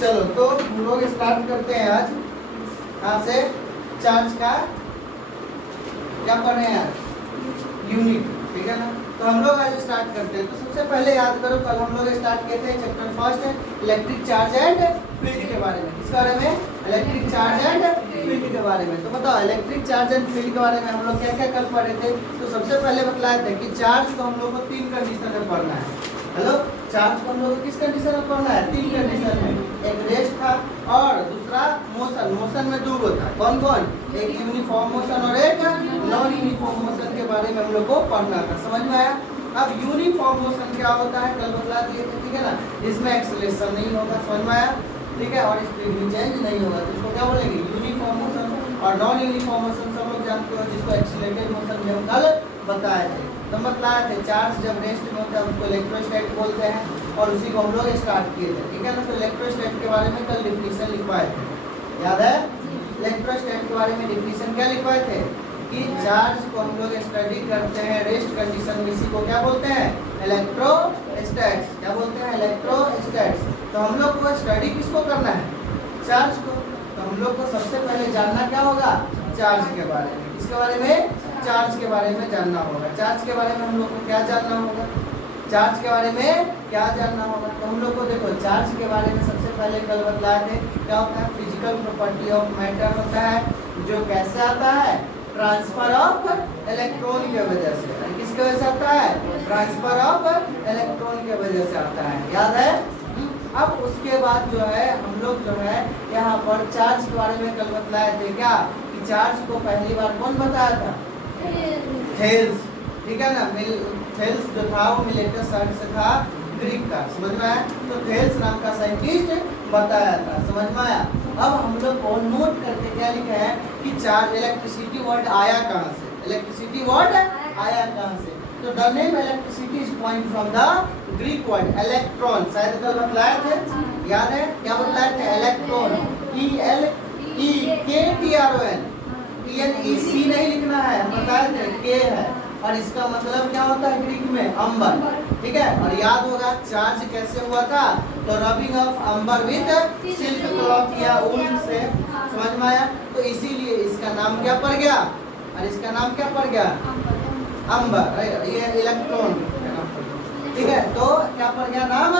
चलो तो हम लोग स्टार्ट करते हैं आज कहाँ से, चार्ज का क्या पढ़ रहे हैं आज, यूनिट, ठीक है ना। तो हम लोग आज स्टार्ट करते हैं। तो सबसे पहले याद करो कल हम लोग स्टार्ट किए थे chapter first electric charge and field के बारे में। किस बारे में? इलेक्ट्रिक चार्ज एंड फील्ड के बारे में। तो बताओ इलेक्ट्रिक चार्ज एंड फील्ड के बारे में हम लोग क्या क्या कल पढ़े थे। तो सबसे पहले बतलाए थे कि चार्ज को हम लोग को 3 कंडीशन में पढ़ना है। हेलो, चार्ज को हम लोग को किस कंडीशन में पढ़ना है? 3 कंडीशन में। एक रेस्ट था और दूसरा मोशन। मोशन में 2 होता है, कौन कौन? एक यूनिफॉर्म मोशन और एक नॉन यूनिफॉर्म मोशन के बारे में हम लोग को पढ़ना था। समझ में आया? अब यूनिफॉर्म मोशन क्या होता है कल बतला दिए थे, ठीक है ना। इसमें एक्सेलरेशन नहीं होगा, समझ में आया, ठीक है, और स्पीड भी चेंज नहीं होगा। तो इसको क्या बोलेंगे? Uniform motion. और नॉन यूनिफॉर्म मोशन सब लोग जानते हो, जिसको एक्सीलरेटेड मोशन भी हम कल बताए थे। तो बताया थे चार्ज जब रेस्ट में होता है उसको इलेक्ट्रोस्टैट बोलते हैं और उसी को हम लोग स्टार्ट किए थे, ठीक है ना। तो इलेक्ट्रोस्टैट के बारे में कल डिफिनीशन लिखवाए थे, याद है? इलेक्ट्रोस्टैट के बारे में डिफिनीशन क्या लिखवाए थे कि चार्ज को हम लोग स्टडी करते हैं रेस्ट कंडीशन में, इसी को क्या बोलते हैं? इलेक्ट्रोस्टैट्स। क्या बोलते हैं? इलेक्ट्रोस्टैट्स। तो हम लोग को स्टडी किसको करना है? चार्ज को। तो हम लोग को सबसे पहले जानना क्या होगा? चार्ज के बारे में। किसके बारे में? चार्ज के बारे में जानना होगा। चार्ज के बारे में हम लोग को क्या जानना होगा? चार्ज के बारे में क्या जानना होगा? तो हम लोग को देखो चार्ज के बारे में सबसे पहले कल बतलाए थे क्या होता है? फिजिकल प्रॉपर्टी ऑफ मैटर होता है, जो कैसे आता है? ट्रांसफर ऑफ इलेक्ट्रॉन की वजह से। किसकी वजह से आता है? ट्रांसफर ऑफ इलेक्ट्रॉन की वजह से आता है, याद है? अब उसके बाद जो है हम लोग जो है यहाँ पर चार्ज के बारे में कल बतलाए थे क्या कि चार्ज को पहली बार कौन बताया था? थेल्स, ठीक है ना। थेल्स जो था वो मिलेटस अर्थ से था, ग्रीक का। समझ में आया? तो थेल्स नाम का साइंटिस्ट बताया था, समझ में आया? अब हम लोग को नोट करके क्या लिखा है कि चार्ज इलेक्ट्रिसिटी वर्ड आया कहाँ से? इलेक्ट्रिसिटी वर्ड आया कहाँ से? तो the name electricity is point from the Greek word electron. शायद कल बतलाए थे, याद है? क्या बतलाए थे? Electron, ELEKTRON। ENEC नहीं लिखना है, हम बताए थे के है। और इसका मतलब क्या होता है ग्रीक में? अंबर, ठीक है। और याद होगा चार्ज कैसे हुआ था? तो rubbing of amber with silk cloth या ऊन से। समझ में आया? तो इसीलिए इसका नाम क्या पड़ गया? और इसका नाम क्या पड़ गया? अंबर। ये इलेक्ट्रॉन, ठीक है। तो क्या पड़ गया नाम?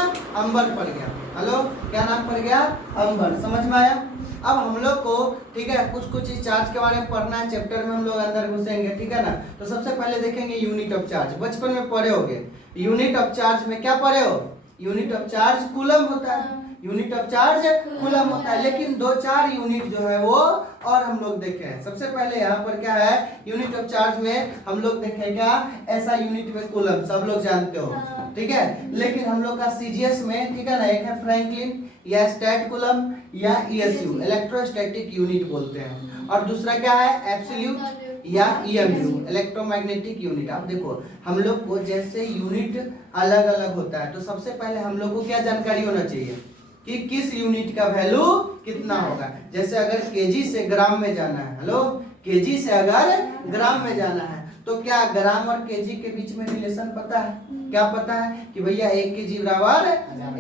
अंबर पड़ गया। हेलो, क्या नाम पड़ गया? अंबर। समझ में आया? अब हम लोग को, ठीक है, कुछ चीज चार्ज के बारे में पढ़ना है। चैप्टर में हम लोग अंदर घुसेंगे, ठीक है ना। तो सबसे पहले देखेंगे यूनिट ऑफ चार्ज। बचपन में पढ़े होगे यूनिट ऑफ चार्ज में क्या पढ़े हो? यूनिट ऑफ चार्ज कूलम होता है। यूनिट ऑफ चार्ज कूलम होता है, लेकिन 2-4 यूनिट जो है वो और हम लोग देखे हैं। सबसे पहले यहाँ पर क्या है यूनिट ऑफ चार्ज में हम लोग देखे क्या? ऐसा यूनिट में कूलम, सब लोग जानते हो, ठीक है। लेकिन हम लोग का सीजीएस में, ठीक है ना, एक है फ्रैंकलिन या स्टैट कूलम या ESU इलेक्ट्रोस्टैटिक यूनिट बोलते हैं, और दूसरा क्या है? एब्सोल्यूट या EMU इलेक्ट्रोमैग्नेटिक यूनिट। आप देखो हम लोग को जैसे यूनिट अलग अलग होता है, तो सबसे पहले हम लोग को क्या जानकारी होना चाहिए कि किस यूनिट का वैल्यू कितना होगा। जैसे अगर केजी से ग्राम में जाना है, हेलो, केजी से अगर ग्राम में जाना है, तो क्या ग्राम और केजी के बीच में रिलेशन पता है? क्या पता है कि भैया 1 केजी बराबर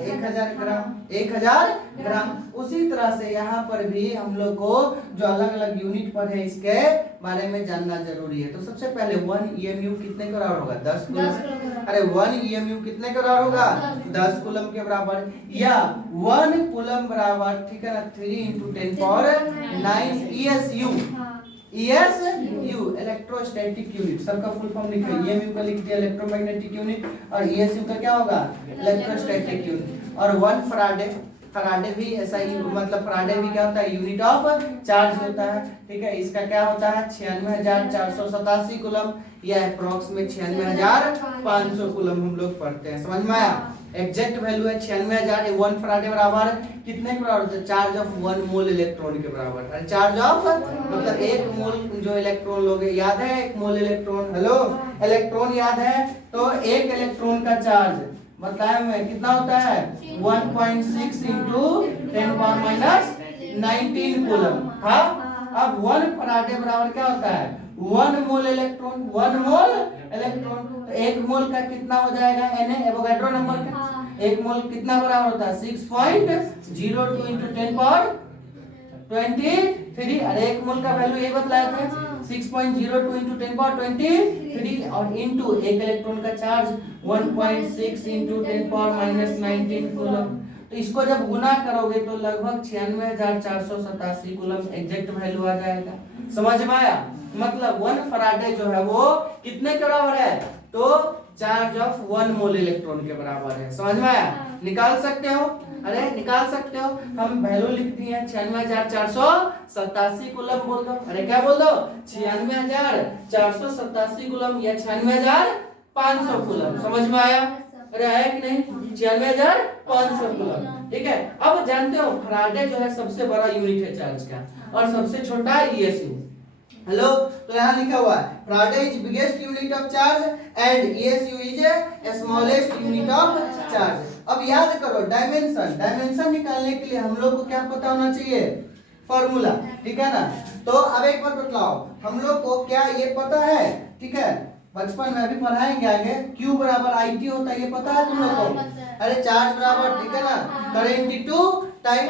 1000 ग्राम, 1000 ग्राम। उसी तरह से यहाँ पर भी हम लोग को जो अलग अलग यूनिट पर है इसके बारे में जानना जरूरी है। तो सबसे पहले 1 EMU कितने के बराबर होगा? 10 कूलम। अरे 1 EMU कितने के बराबर होगा? 10 कूलम के बराबर। या 1 कूलम बराबर, ठीक है ना, 3 × 10⁹ ESU। ESU इलेक्ट्रोस्टैटिक यूनिट, सबका फुल फॉर्म लिखो। EMU का लिख दिया इलेक्ट्रोमैग्नेटिक यूनिट, और ESU का क्या होगा? Electrostatic unit. और 1 फराडे, फराडे भी ऐसा ही, मतलब फराडे भी क्या होता है? यूनिट ऑफ चार्ज होता है, ठीक है। इसका क्या होता है? 96,487 कूलम या अप्रॉक्स में 96,500 कूलम हम लोग पढ़ते हैं। समझ में आया? एग्जैक्ट वैल्यू है 96,000। 1 फराडे बराबर कितने के बराबर होता है? चार्ज ऑफ 1 मोल इलेक्ट्रॉन के बराबर। और चार्ज ऑफ मतलब 1 मोल जो इलेक्ट्रॉन लोगे, याद है 1 मोल इलेक्ट्रॉन? हेलो, इलेक्ट्रॉन याद है? तो 1 इलेक्ट्रॉन का चार्ज बताया मैं कितना होता है? 1.6 × 10⁻19 कूलम। हाँ, अब 1 फराडे बराबर क्या होता है? 1 मोल इलेक्ट्रॉन। 1 मोल इलेक्ट्रॉन, तो 1 मोल का कितना हो जाएगा? Na एवोगाड्रो नंबर का। एक मोल कितना बराबर होता है 6.02 इंटू 10 पावर 23 और एक मोल का वैल्यू ये बतलाए थे 6.02 इंटू 10 पावर 23 और इंटू एक इलेक्ट्रॉन का चार्ज 1.6 इंटू 10 पावर -19 कूलम। तो इसको जब गुना करोगे तो लगभग 96,487 कूलम एग्जैक्ट वैल्यू आ जाएगा। समझ में आया? मतलब 1 फराडे जो है वो कितने के बराबर है? तो चार्ज ऑफ 1 मोल इलेक्ट्रॉन के बराबर है। समझ में आया? निकाल सकते हो? अरे निकाल सकते हो। हम वैल्यू लिख दिए 96,487 कूलम बोल दो। अरे क्या बोल दो? 96,487 कूलम या 96,500 कूलम। समझ में आया? अरे आया कि नहीं? 96,500 कूलम। ठीक है। अब जानते हो फराडे जो है सबसे बड़ा यूनिट है चार्ज का और सबसे छोटा है ईएसयू। हेलो, तो यहाँ लिखा हुआ है Faraday is biggest unit of charge and ईएसयू is smallest unit of charge. अब याद करो डायमेंशन निकालने के लिए हम लोग को क्या पता होना चाहिए? फॉर्मूला। ठीक है ना? तो अब एक बार बतलाओ, हम लोग को क्या ये पता है? ठीक है, बचपन में अभी पढ़ाएंगे आगे, Q बराबर IT होता है, ये पता है तुम लोग को? अरे चार्ज बराबर, ठीक है ना, करंट इनटू टाइम।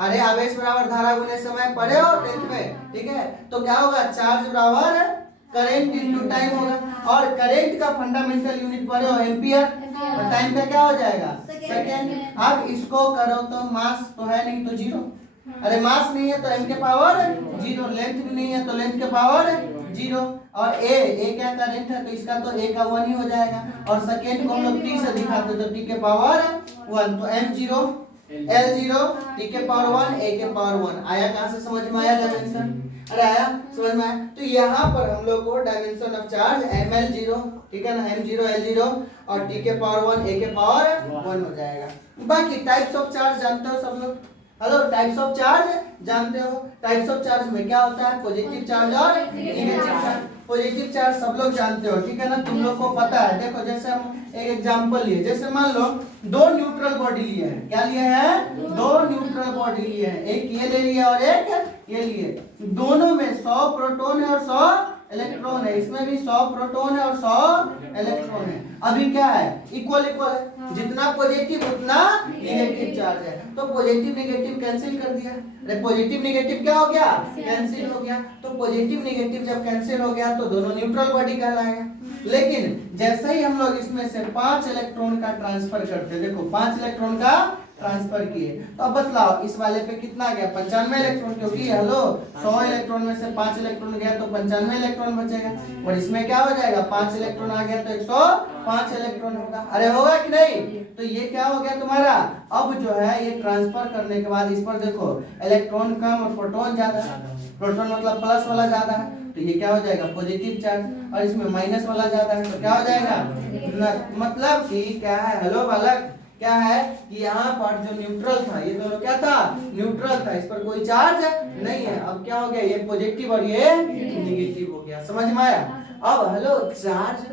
अरे आवेश बराबर धारा गुने समय पढ़े हो 10th में। ठीक है, तो क्या होगा? चार्ज बराबर करंट इनटू टाइम होगा और करंट का फंडामेंटल यूनिट पढ़े हो एम्पियर और टाइम का क्या हो जाएगा? सेकेंड। अब इसको करो तो मास तो है नहीं तो 0। अरे मास नहीं है तो m के पावर 0, लेंथ भी नहीं है तो लेंथ के पावर 0 और a क्या करंट है तो इसका तो a का 1 ही हो जाएगा और सेकेंड को हम लोग t से दिखाते तो t के पावर 1 तो m0 l0 t के पावर 1 a के पावर 1। आया? कहां से समझ में आया डायमेंशन? अरे आया? समझ में आया? तो यहाँ पर हम लोग को डायमेंशन ऑफ चार्ज ml0, ठीक है ना, m0 l0 और t के पावर 1 a के पावर 1 हो जाएगा। बाकी टाइप्स ऑफ चार्ज जानते हो सब लोग? हेलो, टाइप्स ऑफ चार्ज जानते हो? टाइप्स ऑफ चार्ज में क्या होता है? पॉजिटिव चार्ज और नेगेटिव चार्ज। पॉजिटिव चार्ज सब लोग जानते हो, ठीक है ना, तुम लोग को पता है। देखो जैसे हम एक एग्जांपल लिए, जैसे मान लो दो न्यूट्रल बॉडी लिए हैं। क्या लिए हैं? दो न्यूट्रल बॉडी लिए हैं, एक ये ले लिया और एक ये लिए। दोनों में 100 प्रोटॉन है और 100 इलेक्ट्रॉन है। इसमें भी 100 प्रोटॉन है और 100 इलेक्ट्रॉन है। अभी क्या है? इक्वल है, जितना पॉजिटिव उतना नेगेटिव चार्ज है। तो पॉजिटिव नेगेटिव कैंसिल कर दिया। अरे पॉजिटिव नेगेटिव क्या हो गया? कैंसिल हो गया। तो पॉजिटिव नेगेटिव जब कैंसिल हो गया तो दोनों न्यूट्रल बॉडी कहलाएगा। लेकिन जैसे ही हम लोग इसमें से 5 इलेक्ट्रॉन का ट्रांसफर करते हैं, देखो 5 इलेक्ट्रॉन का ट्रांसफर किए, तो अब बतलाओ इस वाले पे कितना गया? 95 इलेक्ट्रॉन, क्योंकि हेलो 100 इलेक्ट्रॉन में से 5 इलेक्ट्रॉन गया तो 95 इलेक्ट्रॉन बचेगा और इसमें क्या हो जाएगा? 5 इलेक्ट्रॉन आ गया तो 105 इलेक्ट्रॉन होगा। अरे होगा कि नहीं? तो ये क्या हो गया तुम्हारा? अब जो है ये ट्रांसफर करने के बाद इस पर देखो इलेक्ट्रॉन कम और प्रोटॉन ज्यादा है। प्रोटॉन मतलब प्लस वाला ज्यादा है तो ये क्या हो जाएगा? Positive charge. और इसमें माइनस वाला ज्यादा है तो क्या हो जाएगा? मतलब कि क्या है? हेलो बालक, क्या है कि यहाँ पर जो न्यूट्रल था, ये दोनों क्या था? न्यूट्रल था, इस पर कोई चार्ज नहीं है। अब क्या हो गया? ये पॉजिटिव और ये नेगेटिव हो गया। समझ में आया? अब हेलो, चार्ज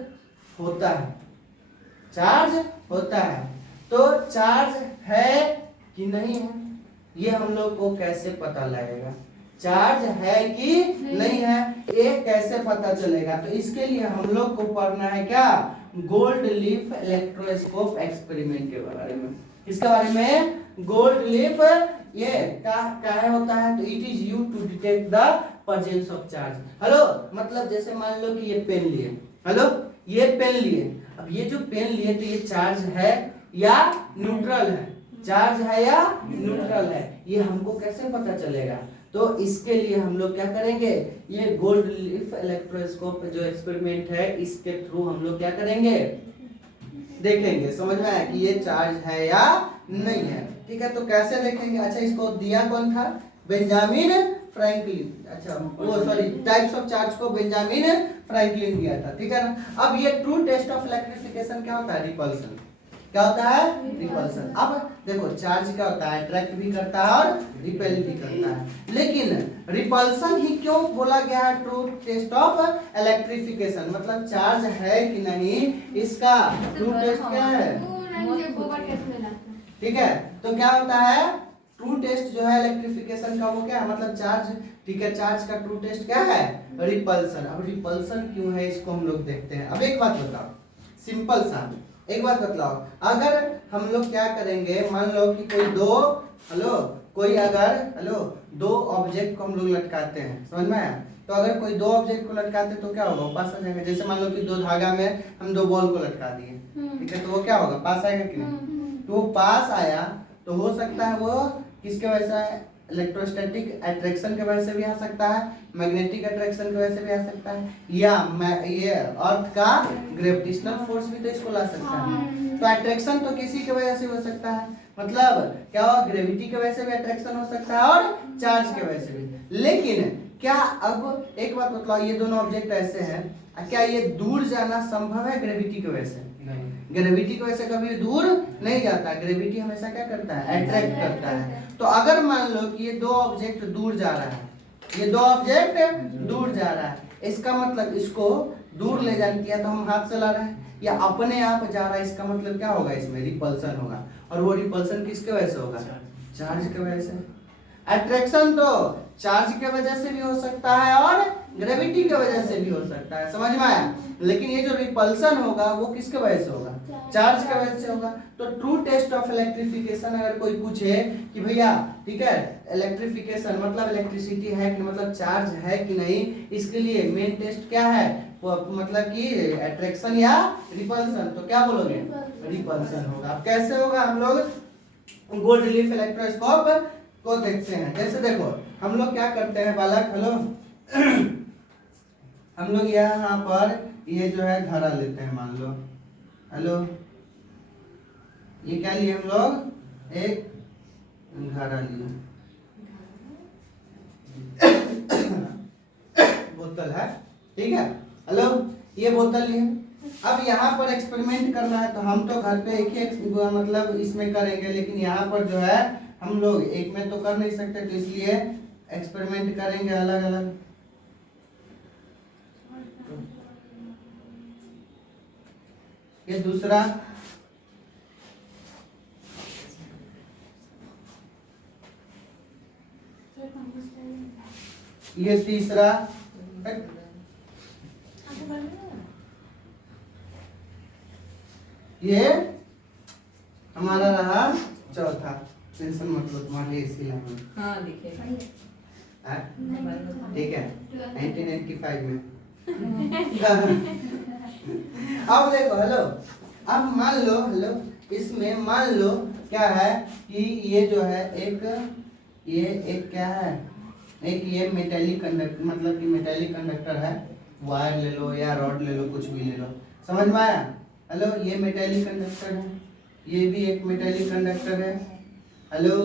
होता है, चार्ज होता है, तो चार्ज है कि नहीं है ये हम लोग को कैसे पता लगेगा? चार्ज है कि नहीं है ये कैसे पता चलेगा? तो इसके लिए हम लोग को पढ़ना है क्या? गोल्ड लीफ इलेक्ट्रोस्कोप एक्सपेरिमेंट के बारे में। इसके बारे में गोल्ड लीफ ये क्या होता है? तो it is used to detect the presence of charge. Hello, मतलब जैसे मान लो कि ये पेन लिए, हेलो ये पेन लिए, अब ये जो पेन लिए तो ये चार्ज है या न्यूट्रल है? चार्ज है या न्यूट्रल है? ये हमको कैसे पता चलेगा? तो इसके लिए हम लोग क्या करेंगे? ये गोल्ड लीफ इलेक्ट्रोस्कोप जो एक्सपेरिमेंट है इसके थ्रू हम लोग क्या करेंगे? देखेंगे। समझ में आया कि ये चार्ज है या नहीं है? ठीक है, तो कैसे देखेंगे? अच्छा, इसको दिया कौन था? Benjamin Franklin. अच्छा वो सॉरी, टाइप्स ऑफ चार्ज को बेंजामिन फ्रैंकलिन दिया था। ठीक है ना? अब ये ट्रू टेस्ट ऑफ इलेक्ट्रिफिकेशन क्या होता है? रिपल्सन। क्या होता है? रिपल्सन। अब देखो चार्ज क्या होता है? अट्रैक्ट भी करता है और रिपेल भी करता है। लेकिन रिपल्सन ही क्यों बोला गया है ट्रू टेस्ट ऑफ इलेक्ट्रिफिकेशन? मतलब चार्ज है कि नहीं इसका ट्रू टेस्ट क्या है? ठीक है, तो क्या होता है? ट्रू टेस्ट जो है इलेक्ट्रिफिकेशन का वो क्या है? मतलब चार्ज। ठीक है, चार्ज का ट्रू टेस्ट क्या है? रिपल्सन। अब रिपल्सन क्यों है इसको हम लोग देखते हैं। अब एक बात बताओ, सिंपल सा, एक बात बतलाओ, अगर हम लोग क्या करेंगे, मान लो कि कोई दो दो ऑब्जेक्ट को हम लोग लटकाते हैं, समझ में आया? तो अगर कोई दो ऑब्जेक्ट को लटकाते तो क्या होगा, वो पास आ जाएगा। जैसे मान लो कि दो धागा में हम दो बॉल को लटका दिए, ठीक है, तो वो क्या होगा, पास आएगा कि नहीं? तो वो पास आया तो हो सकता है वो किसके वजह से, इलेक्ट्रोस्टैटिक अट्रैक्शन की वजह से भी आ सकता है, मैग्नेटिक अट्रैक्शन की वजह से भी आ सकता है, या ये अर्थ का ग्रेविटेशनल फोर्स भी तो इसको ला सकता है। तो अट्रैक्शन तो किसी की वजह से हो सकता है, मतलब क्या हुआ, ग्रेविटी की वजह से भी अट्रैक्शन हो सकता है और चार्ज की वजह से भी। लेकिन क्या, अब एक बात बताओ, ये दोनों ऑब्जेक्ट ऐसे हैं, क्या ये दूर जाना संभव है ग्रेविटी की वजह से? ग्रेविटी की वजह से कभी दूर नहीं जाता, ग्रेविटी हमेशा क्या करता है, अट्रैक्ट करता है। तो अगर मान लो कि ये दो ऑब्जेक्ट दूर जा रहा है, ये दो ऑब्जेक्ट दूर जा रहा है, इसका मतलब इसको दूर ले जाने किया तो हम हाथ चला रहे हैं, या अपने आप जा रहा है, इसका मतलब क्या होगा, इसमें रिपल्सन होगा। और वो रिपल्सन किसके वजह से होगा, चार्ज की वजह से। अट्रैक्शन तो चार्ज की वजह से भी हो सकता है और ग्रेविटी की वजह से भी हो सकता है, समझ में आया? लेकिन ये जो रिपल्सन होगा वो किसके वजह से होगा, चार्ज की वजह से होगा। तो ट्रू टेस्ट ऑफ इलेक्ट्रिफिकेशन अगर कोई पूछे कि भैया ठीक है, इलेक्ट्रिफिकेशन मतलब इलेक्ट्रिसिटी है कि मतलब चार्ज है कि नहीं, इसके लिए मेन टेस्ट क्या है, मतलब कि अट्रैक्शन या रिपल्सन, तो क्या बोलोगे, रिपल्सन होगा। अब कैसे होगा, हम लोग गोल्ड लीफ इलेक्ट्रोस्कोप को देखते हैं। जैसे देखो हम लोग क्या करते हैं बालक, हेलो हम लोग यहाँ पर ये जो है घड़ा लेते हैं, मान लो, हेलो ये क्या लिए हम लोग, एक घड़ा लिए, बोतल है, ठीक है, हेलो ये बोतल लिए। अब यहाँ पर एक्सपेरिमेंट करना है तो हम तो घर पे एक ही मतलब इसमें करेंगे, लेकिन यहाँ पर जो है हम लोग एक में तो कर नहीं सकते, तो इसलिए एक्सपेरिमेंट करेंगे अलग अलग। ये दूसरा, ये तीसरा, ये हमारा रहा चौथा। टेंशन मत लो, तुम्हारे लिए इसी लाइन में, हाँ दिखेगा, ठीक है, 1985 में। अब देखो, हेलो अब मान लो, हेलो इसमें मान लो क्या है कि ये जो है एक क्या है, एक ये मेटेलिक कंडक्टर, मतलब कि मेटेलिक कंडक्टर है, वायर ले लो या रॉड ले लो, कुछ भी ले लो, समझ में आया? हेलो ये मेटेलिक कंडक्टर है, ये भी एक मेटेलिक कंडक्टर है, हेलो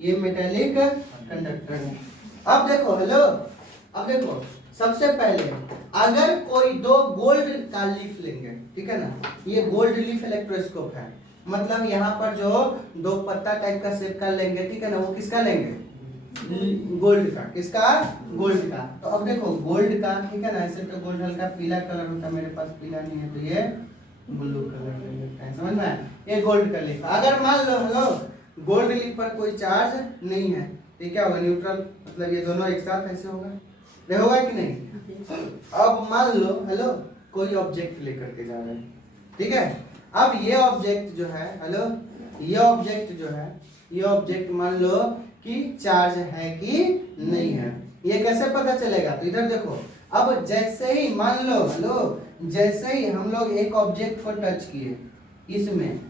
ये मेटेलिक कंडक्टर है। अब देखो, हेलो अब देखो, सबसे पहले अगर कोई दो गोल्ड का लीफ लेंगे, ठीक है ना, ये गोल्ड लीफ इलेक्ट्रोस्कोप है, मतलब यहाँ पर जो दो पत्ता टाइप का शेप का लेंगे, ठीक है ना, वो किसका लेंगे, गोल्ड का, किसका, गोल्ड का। तो अब देखो गोल्ड का, ठीक है ना, ऐसे तो गोल्ड हल्का पीला कलर होता है, मेरे पास पीला नहीं है तो ये ब्लू कलर ले लेते हैं, समझ में आया? ये गोल्ड का लीफ। अगर मान लो हेलो गोल्ड लीफ पर कोई चार्ज नहीं है तो क्या होगा, न्यूट्रल, मतलब ये दोनों एक साथ ऐसे होगा, होगा कि नहीं? अब मान लो हेलो कोई ऑब्जेक्ट लेकर के जा रहे हैं, ठीक है, अब ये ऑब्जेक्ट जो है, हेलो ये ऑब्जेक्ट जो है, ये ऑब्जेक्ट मान लो कि चार्ज है कि नहीं है, ये कैसे पता चलेगा? तो इधर देखो, अब जैसे ही मान लो, हेलो जैसे ही हम लोग एक ऑब्जेक्ट को टच किए, इसमें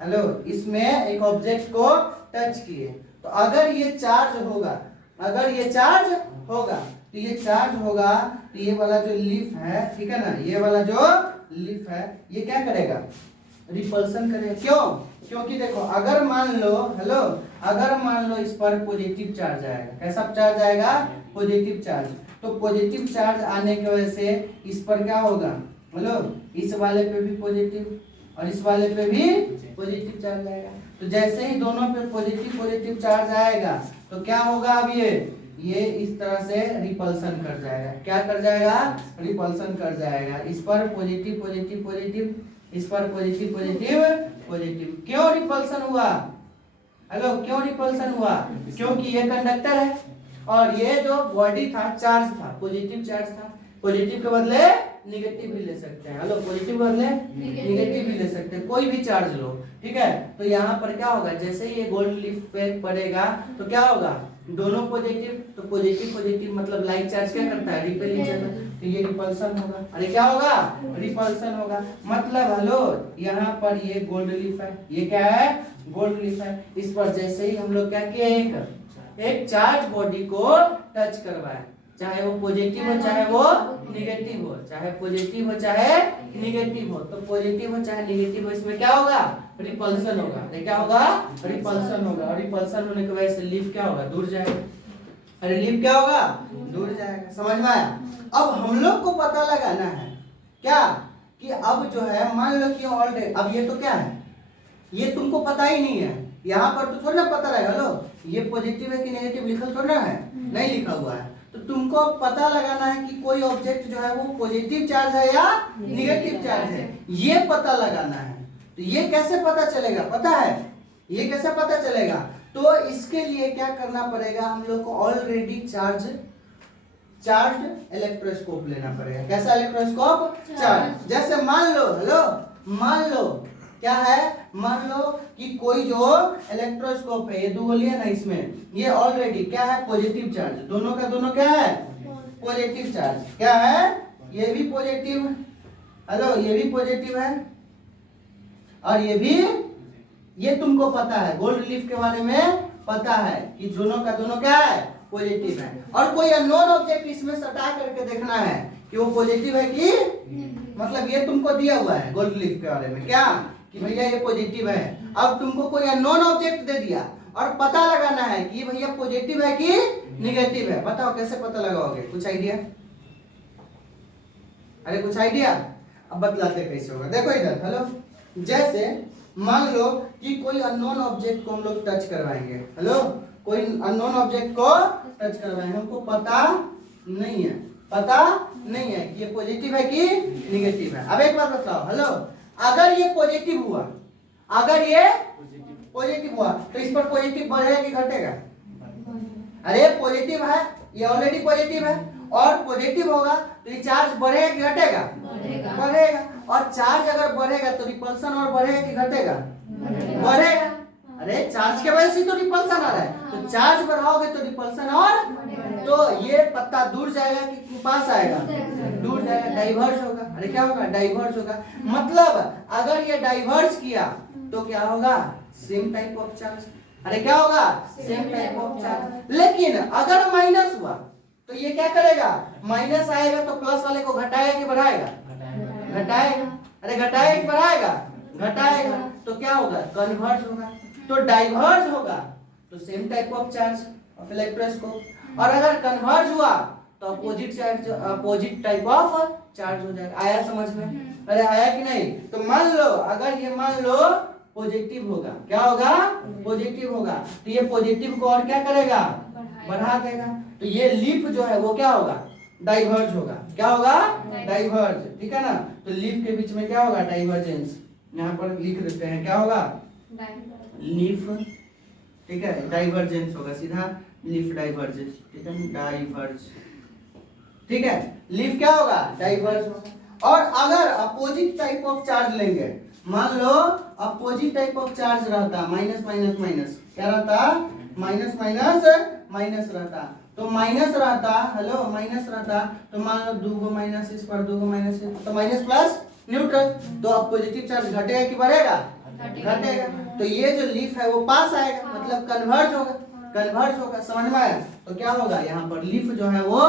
हेलो इसमें एक ऑब्जेक्ट को टच किए, तो अगर ये चार्ज होगा, अगर ये चार्ज होगा तो ये चार्ज होगा, तो ये वाला जो लीफ है, ठीक है ना, ये वाला जो लीफ है ये क्या करेगा, रिपल्सन करेगा। क्यों? क्योंकि देखो अगर मान लो, हेलो अगर मान लो इस पर पॉजिटिव चार्ज आएगा, कैसा चार्ज आएगा, पॉजिटिव चार्ज, तो पॉजिटिव चार्ज आने की वजह से इस पर क्या होगा, हेलो इस वाले पे भी पॉजिटिव और इस वाले पे भी पॉजिटिव चार्ज आएगा। तो जैसे ही दोनों पे पॉजिटिव चार्ज आएगा तो क्या होगा, अब ये इस तरह से रिपल्सन कर जाएगा, क्या कर जाएगा, रिपल्सन कर जाएगा, इस पर पॉजिटिव, इस पर पॉजिटिव। क्यों रिपल्सन हुआ, हेलो क्यों रिपल्सन हुआ? क्योंकि ये कंडक्टर है और ये जो बॉडी था चार्ज था, पॉजिटिव चार्ज था, पॉजिटिव के बदले निगेटिव भी ले सकते हैं। हेलो, पॉजिटिव बदले निगेटिव भी ले सकते हैं, कोई भी चार्ज लो, ठीक है। तो यहाँ पर क्या होगा, जैसे ही ये गोल्ड लीफ पे पड़ेगा तो क्या होगा, दोनों पॉजिटिव, तो पॉजिटिव पॉजिटिव मतलब लाइक चार्ज क्या करता है, रिपेल ईच अदर, तो ये रिपल्सन होगा। अरे क्या होगा, रिपल्सन होगा। मतलब हेलो, यहाँ पर ये गोल्ड लीफ है, ये क्या है, गोल्ड लीफ है। इस पर जैसे ही हम लोग क्या किए, एक चार्ज बॉडी को टच करवाए, चाहे वो पॉजिटिव हो चाहे वो निगेटिव हो, चाहे पॉजिटिव हो चाहे निगेटिव हो, तो पॉजिटिव हो चाहे निगेटिव हो, इसमें क्या होगा, रिपल्सन होगा। क्या होगा, रिपल्सन होगा। और रिपल्सन होने की वजह से लीफ क्या होगा, दूर जाएगा। अरे लीफ क्या होगा, दूर जाएगा। समझ में आया। अब हम लोग को पता लगाना है क्या, कि अब जो है मान लो कि ऑलरेडी, अब ये तो क्या है, ये तुमको पता ही नहीं है, यहाँ पर तो थोड़ा ना पता रहेगा। हेलो, ये पॉजिटिव है कि नेगेटिव लिखल थोड़ा है, नहीं लिखा हुआ है। तो तुमको पता लगाना है कि कोई ऑब्जेक्ट जो है वो पॉजिटिव चार्ज है या निगेटिव चार्ज है, ये पता लगाना है। तो ये कैसे पता चलेगा, पता है ये कैसे पता चलेगा, तो इसके लिए क्या करना पड़ेगा, हम लोग को ऑलरेडी चार्ज इलेक्ट्रोस्कोप लेना पड़ेगा। कैसा इलेक्ट्रोस्कोप, चार्ज। जैसे मान लो, हेलो मान लो क्या है, मान लो कि कोई जो इलेक्ट्रोस्कोप है, ये दो गोलियां ना, इसमें ये ऑलरेडी क्या है, पॉजिटिव चार्ज, दोनों का दोनों क्या है, पॉजिटिव चार्ज। क्या है, ये भी पॉजिटिव, हेलो ये भी पॉजिटिव है, और ये भी, ये तुमको पता है, गोल्ड लीफ के बारे में पता है कि दोनों का दोनों क्या है, पॉजिटिव है। और कोई अननोन ऑब्जेक्ट इसमें सटा करके देखना है कि वो पॉजिटिव है कि, मतलब ये तुमको दिया हुआ है गोल्ड लीफ के बारे में क्या, कि भैया ये पॉजिटिव है। अब तुमको कोई अननोन ऑब्जेक्ट दे दिया और पता लगाना है कि भैया पॉजिटिव है कि निगेटिव है। बताओ कैसे पता लगाओगे, कुछ आइडिया, अरे कुछ आइडिया। अब बतलाते कैसे होगा, देखो इधर। हेलो, जैसे मान लो कि कोई अननोन ऑब्जेक्ट को हम लोग टच करवाएंगे। हेलो, कोई अननोन ऑब्जेक्ट को टच करवाएंगे, हमको पता नहीं है, पता नहीं है कि ये पॉजिटिव है कि निगेटिव है। अब एक बात बताओ, हेलो अगर ये पॉजिटिव हुआ, अगर ये पॉजिटिव हुआ तो इस पर पॉजिटिव बढ़ेगा कि घटेगा, अरे पॉजिटिव है, ये ऑलरेडी पॉजिटिव है, और पॉजिटिव होगा तो ये चार्ज बढ़ेगा कि घटेगा, बढ़ेगा। और चार्ज अगर बढ़ेगा तो रिपल्सन और बढ़ेगा कि घटेगा, बढ़ेगा। अरे चार्ज के वजह से तो रिपल्सन आ रहा है, तो चार्ज बढ़ाओगे तो रिपल्सन, और तो ये पत्ता दूर जाएगा कि पास आएगा, दूर जाएगा, डाइवर्ज होगा। अरे क्या होगा, डाइवर्ज होगा। मतलब अगर ये डाइवर्ज किया तो क्या होगा, सेम टाइप ऑफ चार्ज। अरे क्या होगा, सेम टाइप ऑफ चार्ज। लेकिन अगर माइनस हुआ तो ये क्या करेगा, माइनस आएगा तो प्लस वाले को घटाएगा कि बढ़ाएगा, घटाएगा। अरे घटाएगा कि बढ़ाएगा, घटाएगा। तो क्या होगा, कन्वर्ज होगा। तो डाइवर्ज होगा तो same type of charge of electroscope, और अगर कन्वर्ज हुआ तो opposite charge, opposite type of charge हो जाएगा। आया समझ में, अरे आया कि नहीं। तो मान लो अगर ये मान लो पॉजिटिव होगा, क्या होगा, पॉजिटिव होगा, तो ये पॉजिटिव को और क्या करेगा, बढ़ा देगा। तो ये लीफ जो है वो क्या होगा, डाइवर्ज होगा। क्या होगा, डाइवर्ज, ठीक है ना। तो लीफ के बीच में क्या होगा, डाइवर्जेंस, यहाँ पर लिख देते हैं, क्या होगा, लीफ, ठीक है, डाइवर्जेंस होगा, सीधा लीफ डाइवर्जेंस, ठीक है, डाइवर्ज, ठीक है। लीफ क्या होगा, डाइवर्ज होगा। और अगर अपोजिट टाइप ऑफ चार्ज लेंगे, मान लो अपोजिट टाइप ऑफ चार्ज रहता, माइनस माइनस माइनस, क्या रहता, माइनस माइनस माइनस रहता, तो माइनस रहता, हेलो माइनस रहता, तो मान लो दो गो माइनस इस पर, दो गो माइनस, तो माइनस प्लस न्यूट्रल, तो अब पॉजिटिव चार्ज घटेगा कि बढ़ेगा, घटेगा। तो ये जो लीफ है वो पास आएगा, मतलब कन्वर्ज होगा, कन्वर्ज होगा। समझ में आया। तो क्या होगा, यहाँ पर लीफ जो है वो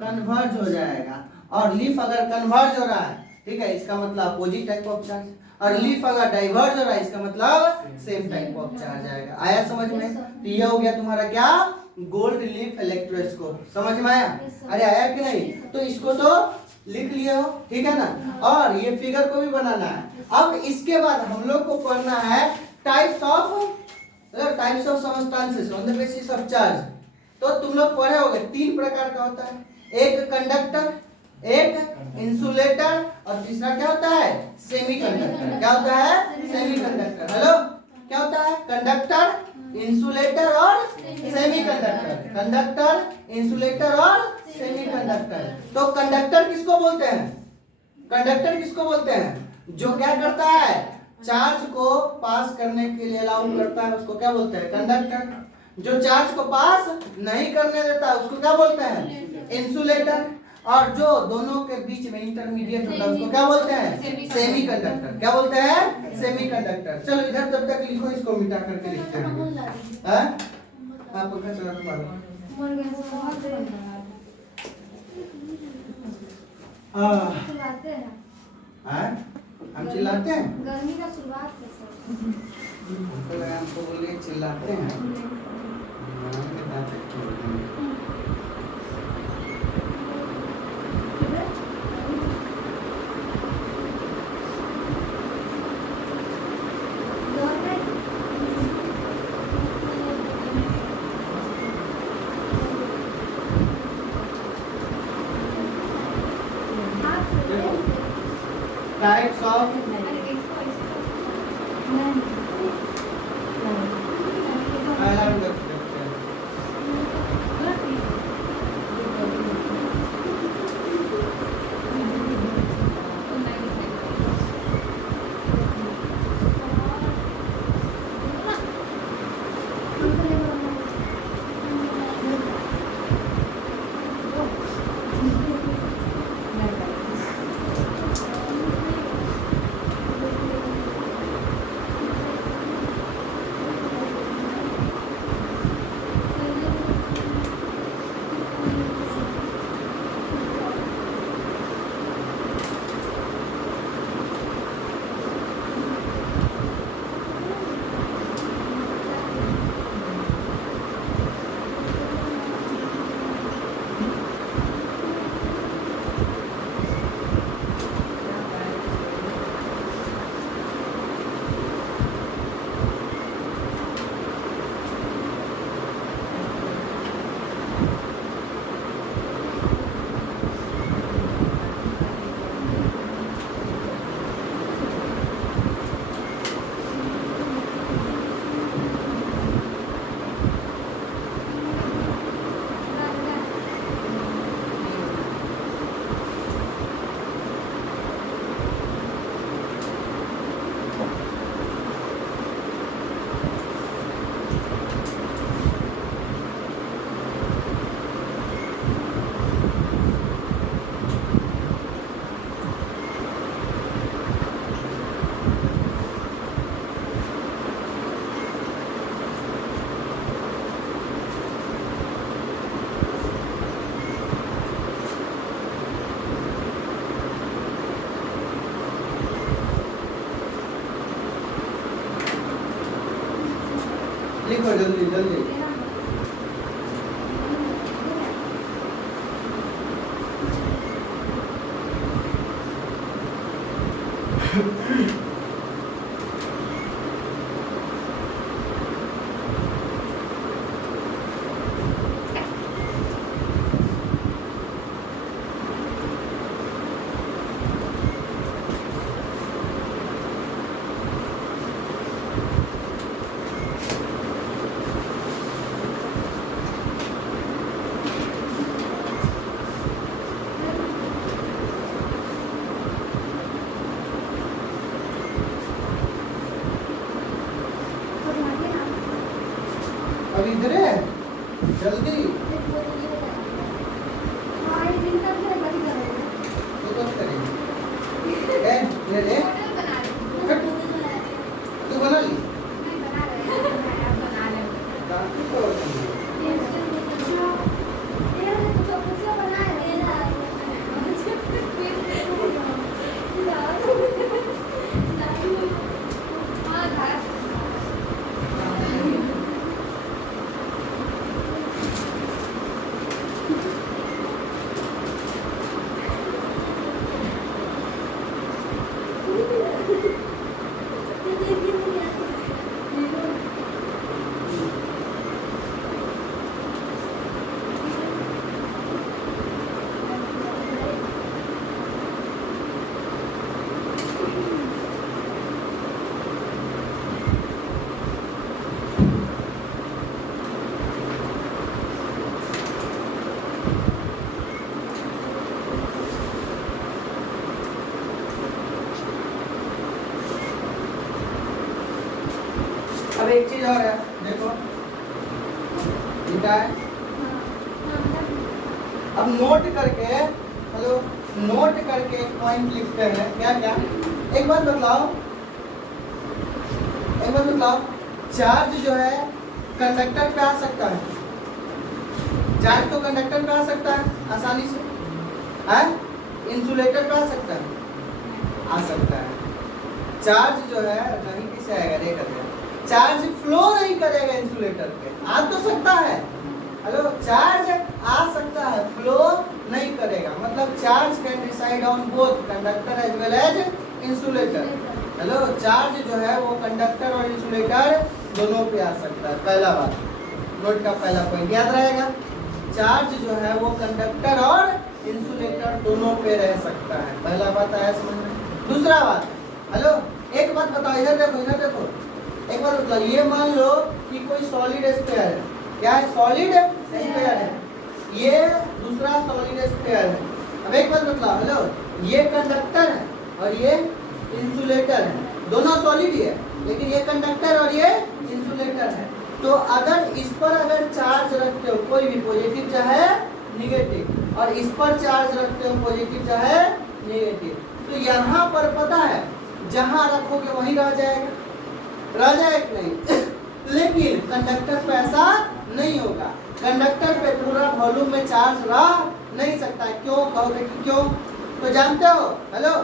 कन्वर्ज हो जाएगा। और लीफ अगर कन्वर्ज हो रहा है, ठीक है, इसका मतलब अपोजिट टाइप ऑफ चार्ज, और लीफ अगर डाइवर्ज हो रहा है इसका मतलब सेम टाइप ऑफ चार्ज आएगा। आया समझ में। तो ये हो गया तुम्हारा क्या, गोल्ड लीफ इलेक्ट्रोस्कोप। समझ में आया, अरे आया कि नहीं। तो इसको तो लिख लिए हो, ठीक है ना, और ये फिगर को भी बनाना है। अब इसके बाद हम लोग को पढ़ना है types of substances on the basis of charge. तो तुम लोग पढ़े होगे, तीन प्रकार का होता है, एक कंडक्टर, एक इंसुलेटर, और तीसरा क्या होता है, सेमीकंडक्टर। क्या होता है, सेमीकंडक्टर। हेलो क्या होता है, कंडक्टर, इंसुलेटर और सेमीकंडक्टर, कंडक्टर, इंसुलेटर और सेमीकंडक्टर। तो कंडक्टर किसको बोलते हैं, कंडक्टर किसको बोलते हैं? जो क्या करता है, चार्ज को पास करने के लिए अलाउ करता है, उसको क्या बोलते हैं? कंडक्टर। जो चार्ज को पास नहीं करने देता उसको क्या बोलते हैं? इंसुलेटर। और जो दोनों के बीच में इंटरमीडिएट होता है उसको क्या बोलते हैं? Semi conductor. क्या बोलते हैं? Semi conductor. चलो इधर तब तक लिखो, इसको मिटा करके लिखते हैं। आप पंखा चला के मारो। हम चिल्लाते हैं? गर्मी का शुरुआत है सर। हमको बोलिए चिल्लाते हैं। टाइप्स ऑफ अलार्म करते हैं। लिखो जल्दी जल्दी। अब इधर है जल्दी तो कब करेंगे? ले ले तू बना ली अब एक चीज और है, देखो लिखा है, अब नोट करके, हेलो, नोट करके पॉइंट लिखते हैं। क्या क्या? एक बात बताओ, चार्ज जो है कंडक्टर पे आ सकता है? चार्ज तो कंडक्टर पे आ सकता है आसानी से, है? इंसुलेटर पे आ सकता है? आ सकता है। चार्ज जो है नहीं कैसे आएगा, देखा, चार्ज फ्लो नहीं करेगा इंसुलेटर पे, आ तो सकता है, हेलो, चार्ज आ सकता है, फ्लो नहीं करेगा। मतलब charge can reside on both conductor as well as insulator. Hello, charge जो है वो कंडक्टर और इंसुलेटर दोनों पे आ सकता है। पहला बात, नोट का पहला पॉइंट याद रहेगा, चार्ज जो है वो कंडक्टर और इंसुलेटर दोनों पे रह सकता है। पहला बात आया समझ में। दूसरा बात, हेलो, एक बात बताओ, इधर देखो, इधर देखो, एक बात बताओ, ये मान लो कि कोई सॉलिड स्फीयर है। क्या है? सॉलिड स्फीयर है, ये दूसरा सॉलिड स्फीयर है। अब एक बात बताओ, हेलो, ये कंडक्टर है और ये इंसुलेटर है, दोनों सॉलिड ही है, लेकिन ये कंडक्टर और ये इंसुलेटर है। तो अगर इस पर अगर चार्ज रखते हो, कोई भी पॉजिटिव चाहे निगेटिव, और इस पर चार्ज रखते हो पॉजिटिव चाहे निगेटिव, तो यहाँ पर पता है जहाँ रखोगे वहीं रह जाएगा, रह जाएगा नहीं। लेकिन कंडक्टर पे ऐसा नहीं होगा, कंडक्टर पे पूरा वॉल्यूम में चार्ज रह नहीं सकता है। क्यों कहोगे कि क्यों? तो जानते हो, हेलो,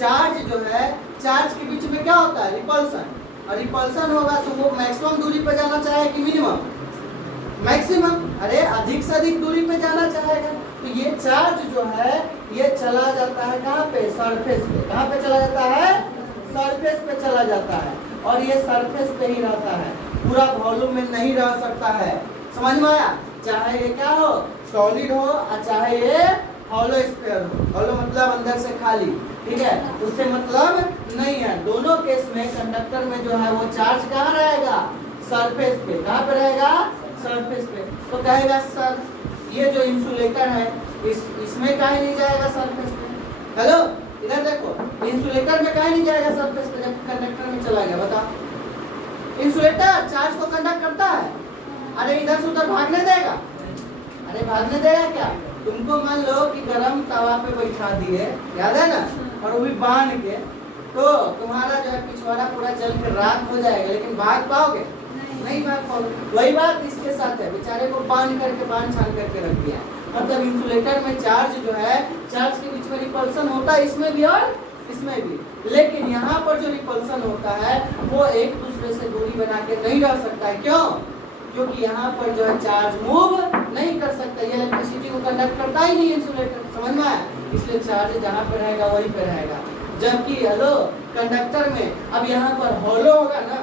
चार्ज जो है, चार्ज के बीच में क्या होता है? रिपल्सन, और रिपल्सन होगा तो वो मैक्सिमम दूरी पे जाना चाहे कि मिनिमम? मैक्सिमम। अरे अधिक से अधिक दूरी पे जाना चाहेगा, तो ये चार्ज जो है ये चला जाता है कहाँ पे? सरफेस पे। कहाँ पे चला जाता है? सरफेस पे चला जाता है, और ये सरफेस पे ही रहता है, पूरा वॉल्यूम में नहीं रह सकता है। समझ में आया? चाहे ये क्या हो, सॉलिड हो, और चाहे ये हॉलो स्फीयर हो। हॉलो मतलब अंदर से खाली, ठीक है, उससे मतलब नहीं है। दोनों केस में कंडक्टर में जो है वो चार्ज कहाँ रहेगा? सरफेस पे। कहाँ पे रहेगा? सरफेस पे। तो कहेगा सर ये जो इंसुलेटर है इसमें काहे नहीं जाएगा सरफेस पे? हेलो, इधर देखो, इंसुलेटर में काहे नहीं जाएगा सरफेस पे जब कंडक्टर में चला गया? बताओ, इंसुलेटर चार्ज को कंडक्ट करता है, अरे इधर से उधर भागने देगा? अरे भागने देगा क्या? तुमको मान लो कि गरम तवा पे बैठा दिए, याद है ना, और वो भी बांध के, तो तुम्हारा जो है पिछवाड़ा पूरा जल के राख हो जाएगा, लेकिन भाग पाओगे? नहीं भाग पाओगे। वही बात इसके साथ है, बेचारे को बांध करके, बांध छान करके रख दिया। मतलब इंसुलेटर में चार्ज जो है, चार्ज के बीच में रिपल्सन होता है, इसमें भी और इसमें भी, लेकिन यहाँ पर जो रिपल्सन होता है वो एक दूसरे से दूरी बना के नहीं रह सकता है। क्यों? क्योंकि यहाँ पर जो है चार्ज मूव नहीं कर सकता, ये इलेक्ट्रिसिटी को कंडक्ट करता ही नहीं इंसुलेटर। समझ में आया? इसलिए चार्ज जहाँ पे रहेगा वहीं पे रहेगा। जबकि हेलो, कंडक्टर में अब यहाँ पर हॉलो होगा ना,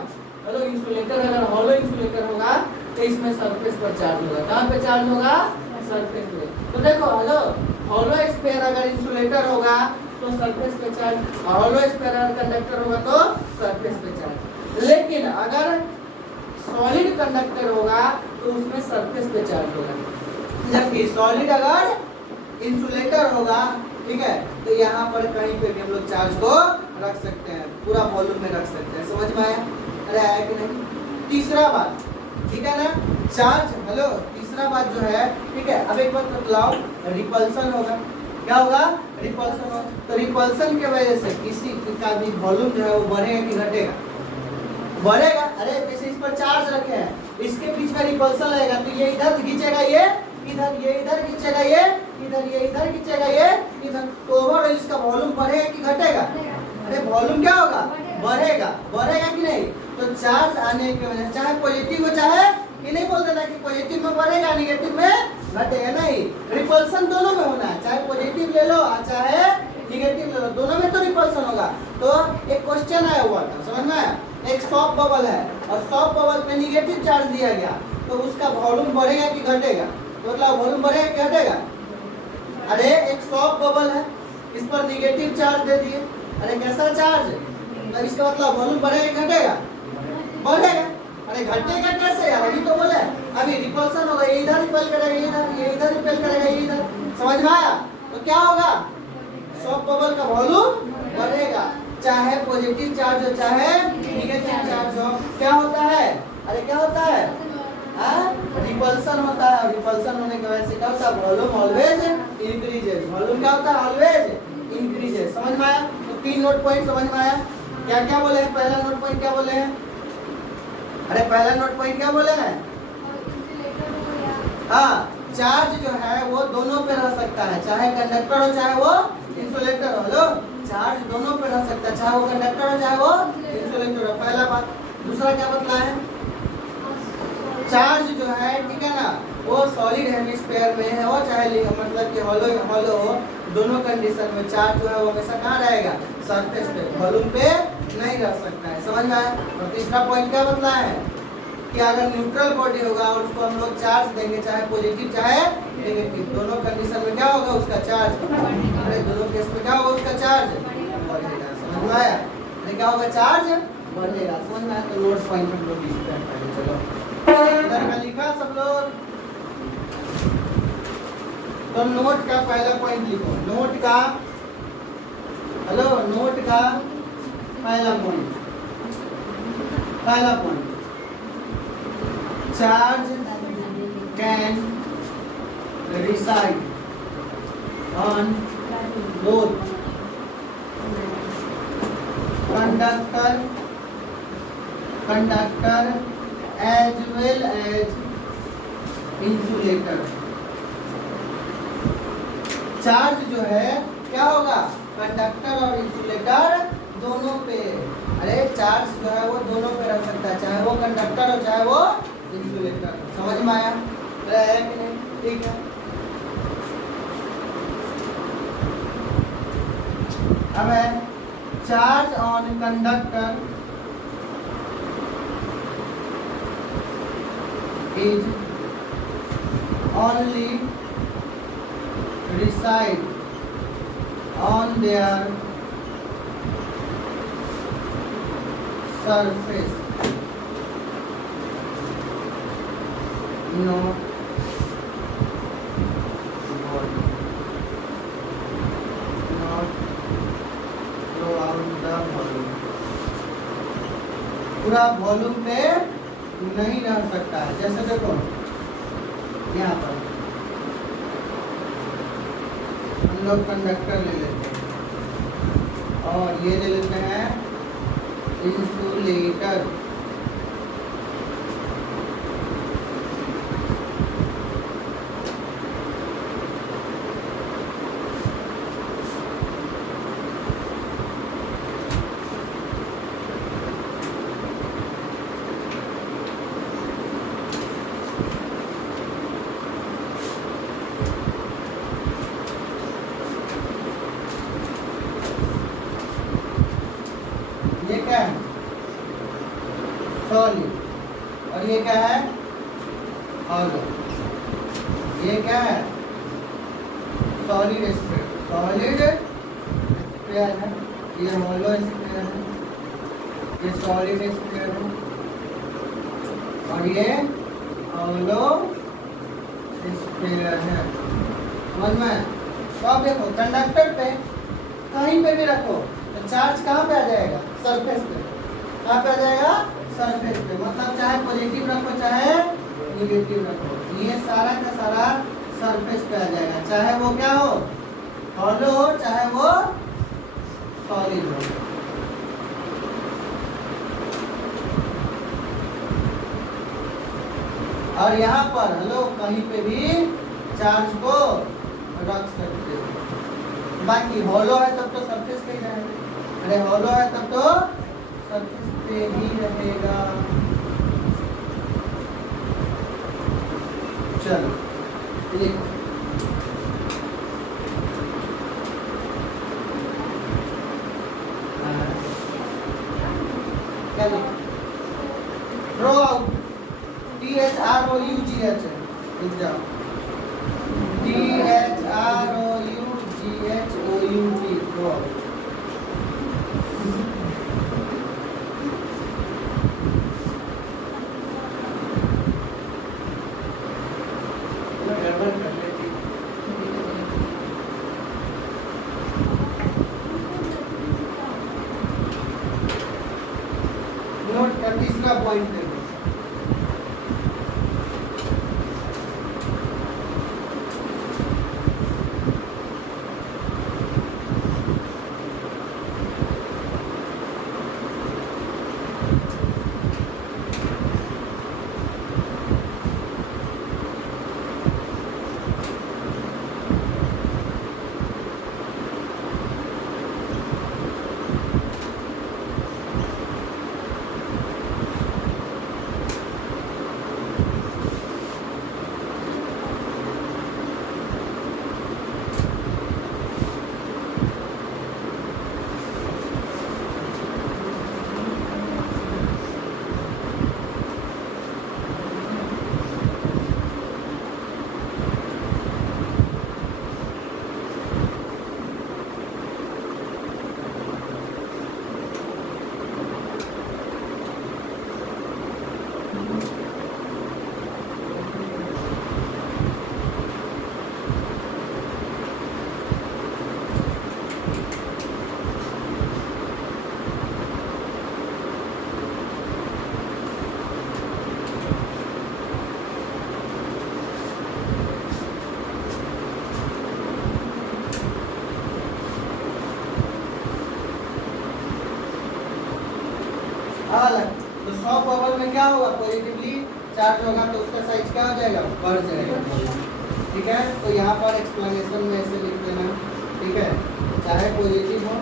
हेलो, इंसुलेटर अगर हॉलो इंसुलेटर होगा तो इसमें सरफेस पर चार्ज होगा। कहाँ पे चार्ज होगा? सरफेस पे। तो देखो, हेलो, हॉलो स्फीयर अगर इंसुलेटर होगा तो सरफेस पे चार्ज, और हॉलो स्फीयर अगर कंडक्टर होगा तो सरफेस पे चार्ज। लेकिन अगर सॉलिड कंडक्टर होगा तो उसमें सरफेस पे चार्ज होगा, जबकि सॉलिड अगर इंसुलेटर होगा, ठीक है, तो यहाँ पर कहीं पे भी हम लोग चार्ज को रख सकते हैं, पूरा वॉल्यूम में रख सकते हैं। समझ में आया? अरे आया कि नहीं? तीसरा बात, ठीक है ना, चार्ज, हेलो, तीसरा बात जो है, ठीक है, अब एक बात बतलाओ, रिपल्सन होगा। क्या होगा? रिपल्सन होगा। तो रिपल्सन की वजह से किसी का भी वॉल्यूम जो है वो बढ़ेगा कि घटेगा? बढ़ेगा। अरे जैसे इस पर चार्ज रखे हैं, इसके बीच में रिपल्सन लगेगा, तो ये इधर खींचेगा, ये इधर, ये इधर खींचेगा, ये इधर, ये इधर खींचेगा, ये इधर, तो ओवरऑल इसका वॉल्यूम बढ़ेगा कि घटेगा? अरे वॉल्यूम क्या होगा? बढ़ेगा। बढ़ेगा कि नहीं? तो चार्ज आने की वजह, चाहे पॉजिटिव हो, चाहे ये नहीं बोल देना कि पॉजिटिव में बढ़ेगा निगेटिव में घटेगा, नहीं, रिपल्सन दोनों में होना है, चाहे पॉजिटिव ले लो चाहे निगेटिव ले लो, दोनों में तो रिपल्सन होगा। तो एक क्वेश्चन आया हुआ था, समझ में आया? एक सॉफ्ट बबल है और सॉफ्ट बबल पे निगेटिव चार्ज दिया गया, तो उसका वॉल्यूम बढ़ेगा कि घटेगा? तो मतलब वॉल्यूम बढ़ेगा कि घटेगा? अरे एक सॉफ्ट बबल है, इस पर निगेटिव चार्ज दे दिए, अरे कैसा चार्ज है, तो इसका मतलब वॉल्यूम बढ़ेगा कि घटेगा? बढ़ेगा। अरे घटेगा कैसे यार? अभी तो बोले अभी रिपल्सन होगा, ये इधर रिपेल करेगा, इधर, ये इधर रिपेल करेगा, ये इधर। समझ में आया? तो क्या होगा? सॉफ्ट बबल का वॉल्यूम बढ़ेगा। चाहे पॉजिटिव चार्ज हो चाहे नेगेटिव चार्ज हो, क्या होता है? अरे क्या होता है? रिपल्सन होता है। और रिपल्सन होने की वजह से क्या होता है? Volume always increases. वॉल्यूम क्या होता है? Always increases. समझ में आया? तो 3 नोट पॉइंट समझ में आया? क्या क्या बोले हैं? पहला नोट पॉइंट क्या बोले हैं? अरे पहला नोट पॉइंट क्या बोले हैं? हाँ, चार्ज जो है वो दोनों पे रह सकता है, चाहे कंडक्टर हो चाहे वो इंसुलेटर हो। हेलो, चार्ज दोनों पे रह सकता है, चाहे वो कंडक्टर हो चाहे वो इंसुलेटर हो। पहला बात। दूसरा क्या बतला है? चार्ज जो है, ठीक है ना, वो सॉलिड हेमिस्फीयर में है वो चाहे मतलब कि हॉलो हो, दोनों कंडीशन में चार्ज जो है वो हमेशा कहाँ रहेगा? सरफेस पे, वॉल्यूम पे नहीं रह सकता है। समझ में आया? और तीसरा पॉइंट क्या बतला है कि अगर न्यूट्रल बॉडी होगा और उसको हम लोग चार्ज देंगे, चाहे पॉजिटिव चाहे नेगेटिव, दोनों कंडीशन में क्या होगा? उसका चार्ज, अरे दोनों केस में क्या होगा? उसका चार्ज बढ़ेगा। समझ में आया? अरे क्या होगा? चार्ज बढ़ेगा। समझ में आया? तो नोट पॉइंट हम लोग लिखते हैं पहले। चलो इधर का लिखा सब लोग। तो नोट का पहला पॉइंट लिखो। नोट का, हेलो, नोट का पहला पॉइंट, पहला point, charge can reside on both conductor as well as insulator। Charge जो है क्या होगा? कंडक्टर और इंसुलेटर दोनों पे। अरे चार्ज जो है वो दोनों पे रह सकता है, चाहे वो कंडक्टर हो चाहे वो इंसुलेटर। समझ में आया? है कि नहीं? ठीक है। अब है charge on conductor is only reside on their surface, not volume, not throughout the volume। पूरा वॉल्यूम पे नहीं रह सकता है। जैसे देखो यहाँ पर हम लोग कंडक्टर ले लेते हैं और ये ले लेते हैं इंसुलेटर। ये क्या है? सॉलिड। और ये क्या है? हॉलो। ये क्या है? Solid sphere. सॉलिड स्फीयर है, ये हॉलो स्फीयर है, ये सॉलिड स्फीयर है और ये हॉलो स्फीयर है। समझ में? तो आप देखो कंडक्टर पे कहीं पे भी रखो तो चार्ज कहाँ पे आ जाएगा? सरफेस पे। कहाँ पे आ जाएगा? सरफेस पे। मतलब चाहे पॉजिटिव रखो चाहे नेगेटिव रखो, ये सारा का सारा सरफेस पे आ जाएगा, चाहे वो क्या हो? हॉलो हो चाहे वो सॉलिड हो। और यहाँ पर हेलो कहीं पे भी चार्ज को रख सकते हो। बाकी हॉलो है तब तो सरफेस पे ही रहेगा। अरे हॉलो है तब तो सरफेस पे ही रहेगा। चलो लिखो। क्या लिखो? Throw out. THROUGH लिख जाओ। THROUGHOUT throughout. गड़बड़ कर लेती। नोट का तीसरा पॉइंट देखो। तो 100 बबल में क्या होगा, पॉजिटिवली चार्ज होगा तो उसका साइज क्या हो जाएगा, बढ़ जाएगा। ठीक है, तो यहाँ पर एक्सप्लेनेशन में ऐसे लिख देना। ठीक है, चाहे पॉजिटिव हो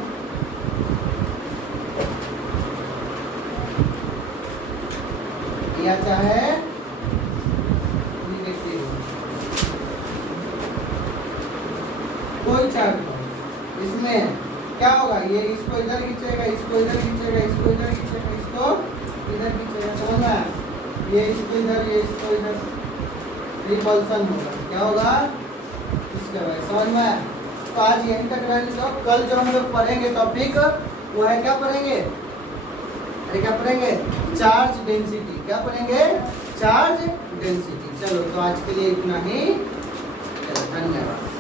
या चाहे नेगेटिव हो, कोई चार्ज हो, इसमें क्या होगा, ये इसको इधर खींचेगा, इसको इधर खींचेगा, इसको इधर खींचेगा, इसको इधर खींचेगा, समझ में आया? ये इसको इधर, ये इसको इधर, रिपल्सन होगा। क्या होगा, इसके बाद समझ में आया? तो आज यहीं तक रहने दो, कल जो हम लोग पढ़ेंगे टॉपिक वो है, क्या पढ़ेंगे, अरे क्या पढ़ेंगे, चार्ज डेंसिटी। क्या पढ़ेंगे, चार्ज डेंसिटी। चलो तो आज के लिए इतना ही, चलो धन्यवाद।